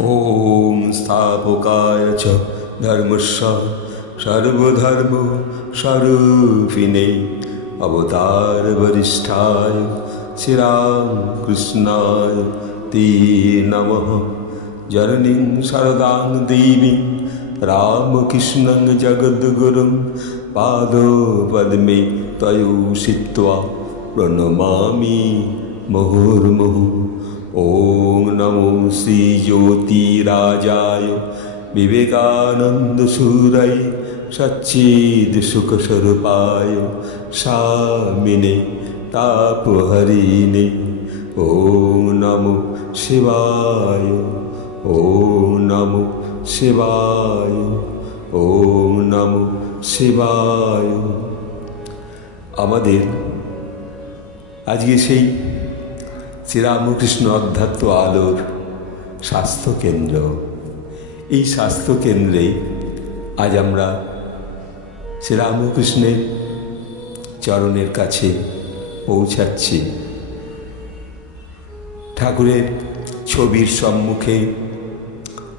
ॐ स्थापकाय च धर्मस्य सर्वधर्म स्वरूपिणे अवतारवरिष्ठाय श्रीरामकृष्णाय ते नमः जननीं शरदां देवीं रामकृष्णं जगद्गुरुं पादपद्मे तयोषित्वा प्रणमामि मुहुर्मुहुः ওম নমো শ্রী জ্যোতিরাজায় বিবেকানন্দ সুরাই সচ্ছিদ সুখস্বরূপায় স্বামিনে তাপহরিণে ওম নমো শিবায় ওম নমো শিবায় ওম নমো শিবায় আমাদের আজকে সেই শ্রীরামকৃষ্ণ অধ্যাত্ম আলোর স্বাস্থ্যকেন্দ্র। এই স্বাস্থ্যকেন্দ্রে আজ আমরা শ্রীরামকৃষ্ণের চরণের কাছে পৌঁছাচ্ছি। ঠাকুরের ছবির সম্মুখে,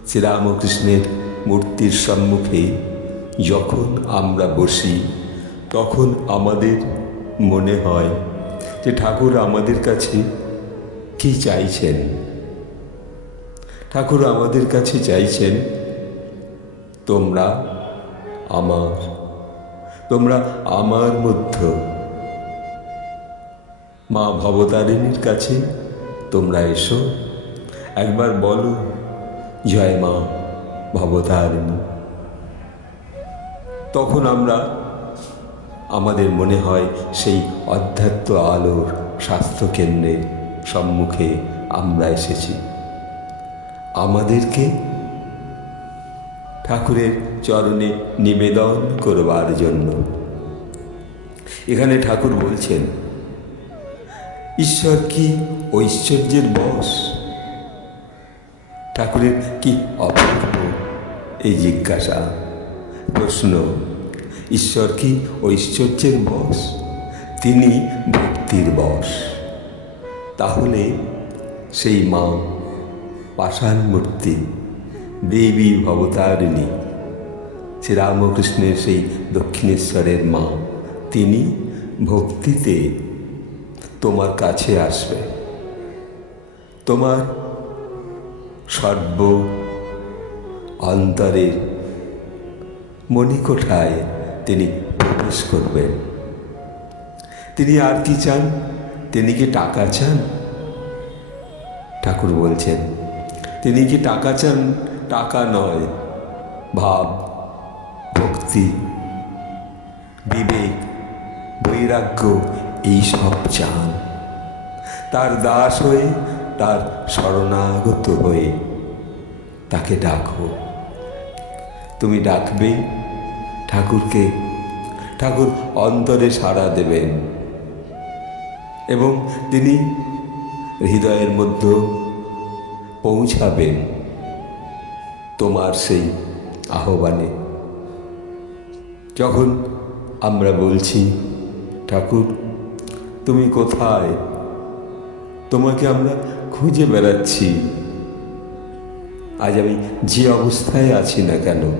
শ্রীরামকৃষ্ণের মূর্তির সম্মুখে যখন আমরা বসি, তখন আমাদের মনে হয় যে ঠাকুর আমাদের কাছে কি চাইছেন? ঠাকুর আমাদের কাছে চাইছেন, তোমরা আমার তোমরা আমার মধ্য। মা ভবতারিণীর কাছে তোমরা এসো, একবার বলো, জয় মা ভবতারিণী। তখন আমরা, আমাদের মনে হয় সেই অধ্যাত্ম আলোর স্বাস্থ্যকেন্দ্রের সম্মুখে আমরা এসেছি। আমাদেরকে ঠাকুরের চরণে নিবেদন করবার জন্য। এখানে ঠাকুর বলছেন, ঈশ্বর কি ঐশ্বর্যের বশ? ঠাকুরের কি অপূর্ব এই জিজ্ঞাসা। প্রশ্ন, ঈশ্বর কি ঐশ্বর্যের বশ? তিনি ভক্তির বশ। তাহলে সেই মা পাষাণ মূর্তি দেবী ভবতারিণী শ্রীরামকৃষ্ণের সেই দক্ষিণেশ্বরের মা, তিনি ভক্তিতে তোমার কাছে আসবে। তোমার সর্ব অন্তরের মণিকোঠায় তিনি প্রবেশ করবেন। তিনি আর কি চান? তিনি কি টাকা চান? ঠাকুর বলছেন, তিনি কি টাকা চান? টাকা নয়, ভাব, ভক্তি, বিবেক, বৈরাগ্য এই সব চান। তার দাস হয়ে, তার শরণাগত হয়ে তাকে ডাকো। তুমি ডাকবে ঠাকুরকে, ঠাকুর অন্তরে সাড়া দেবেন। এবং তিনি হৃদয়ের মধ্যে পৌঁছাবেন তোমার সেই আহ্বানে। যখন আমরা বলছি, ঠাকুর, তুমি কোথায়? তোমাকে আমরা খুঁজে বেড়াচ্ছি। আজ আমি যে অবস্থায় আছি না কেন?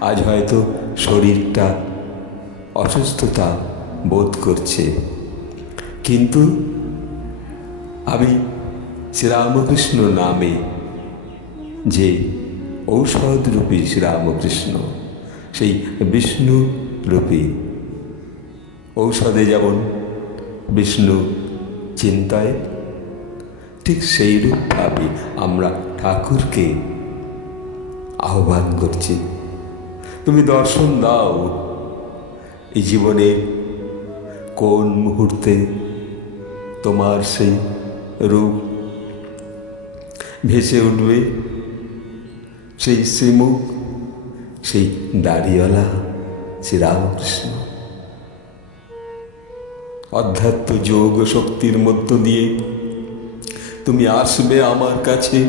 আজ হয়তো শরীরটা অসুস্থতা বোধ করছে। কিন্তু আমি শ্রীরামকৃষ্ণ নামে যে ঔষধরূপী শ্রীরামকৃষ্ণ, সেই বিষ্ণু রূপী ঔষধে যেমন বিষ্ণু চিন্তায়, ঠিক সেই রূপভাবে আমরা ঠাকুরকে আহ্বান করছি। তুমি দর্শন দাও এই জীবনে কোন মুহূর্তে তোমার সেই রূপ ভেসে উঠবে। সেই শ্রীমুখ, সেই দাড়িওয়ালা শ্রীরামকৃষ্ণ অধ্যাত্ম যোগ শক্তির মধ্য দিয়ে তুমি আসবে আমার কাছে।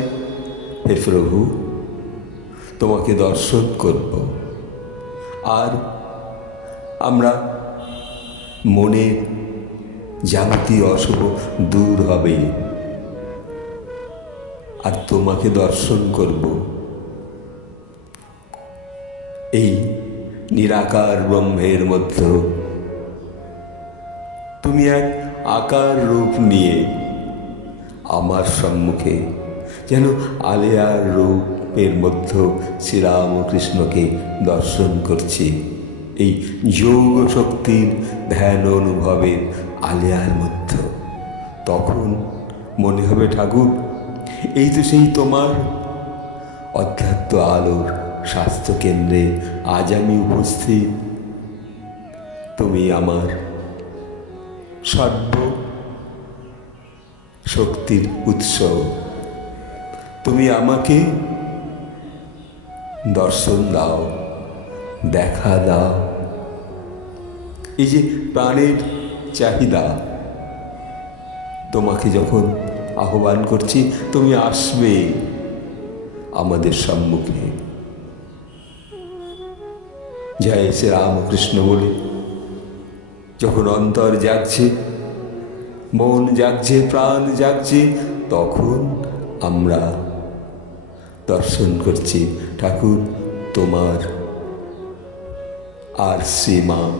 হে প্রভু, তোমাকে দর্শন করব। আর আমরা মনের যাবতীয় অশুভ দূর হবে। আর তোমাকে দর্শন করব। এই নিরাকার ব্রহ্মের মধ্যে। তুমি এক আকার রূপ নিয়ে আমার সম্মুখে, যেন আলেয়ার রূপের মধ্যে শ্রীরামকৃষ্ণকে দর্শন করছি। এই যোগ শক্তির ধ্যান অনুভবের আলেয়ার মধ্যে। তখন মনে হবে, ঠাকুর, এই তো সেই তোমার অধ্যাত্ম আলোর স্বাস্থ্য কেন্দ্রে আজ আমি উপস্থিত। তুমি আমার সর্ব শক্তির উৎস। তুমি আমাকে দর্শন দাও, দেখা দাও। এই যে প্রাণের চাহিদা। তোমাকে যখন আহ্বান করছি, তুমি আসবে আমাদের সম্মুখে। জয় শ্রী রামকৃষ্ণ বলে। যখন অন্তর জাগছে, মন জাগছে, প্রাণ জাগছে, তখন আমরা দর্শন করছি, ঠাকুর তোমার আর শ্রীমা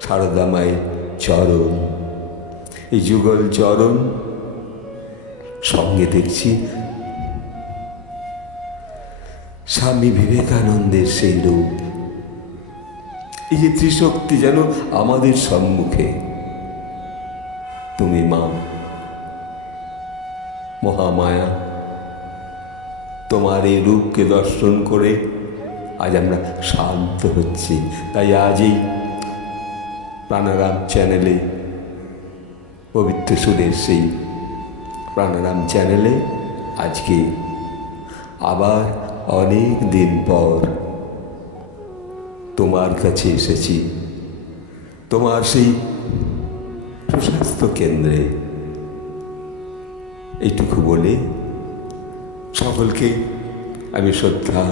সারদামায়ের চরণ। এই যুগল চরণ, সঙ্গে দেখছি স্বামী বিবেকানন্দের সেই রূপ। এই যে ত্রিশক্তি যেন আমাদের সম্মুখে। তুমি মা, মহামায়া, তোমার এই রূপকে দর্শন করে আজ আমরা শান্ত হচ্ছি। তাই আজ এই প্রাণারাম চ্যানেলে, পবিত্র সুরের সেই প্রাণারাম চ্যানেলে আজকে আবার অনেক দিন পর তোমার কাছে এসেছি। তোমার সেই সুস্বাস্থ্য কেন্দ্রে। এইটুকু বলে সকলকে আমি শ্রদ্ধা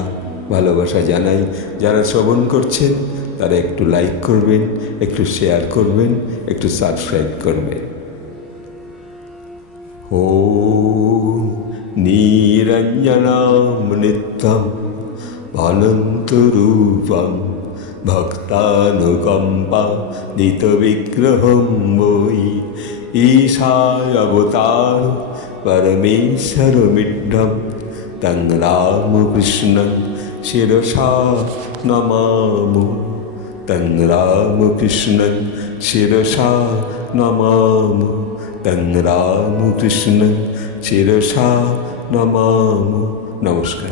ভালোবাসা জানাই যারা শ্রবণ করছেন তারা একটু লাইক করবেন একটু শেয়ার করবেন একটু সাবস্ক্রাইব করবেন ॐ निरञ्जनां नित्यम् अनन्तरूपं भक्तानुकम्पा नितविग्रहं वै ईशायवतार परमेश्वरमिड्ढं तं रामकृष्णं शिरसा नमामि तं रामकृष्णं शिरसा नमामि तं রামকৃষ্ণ শিরসা নমাম নমস্কার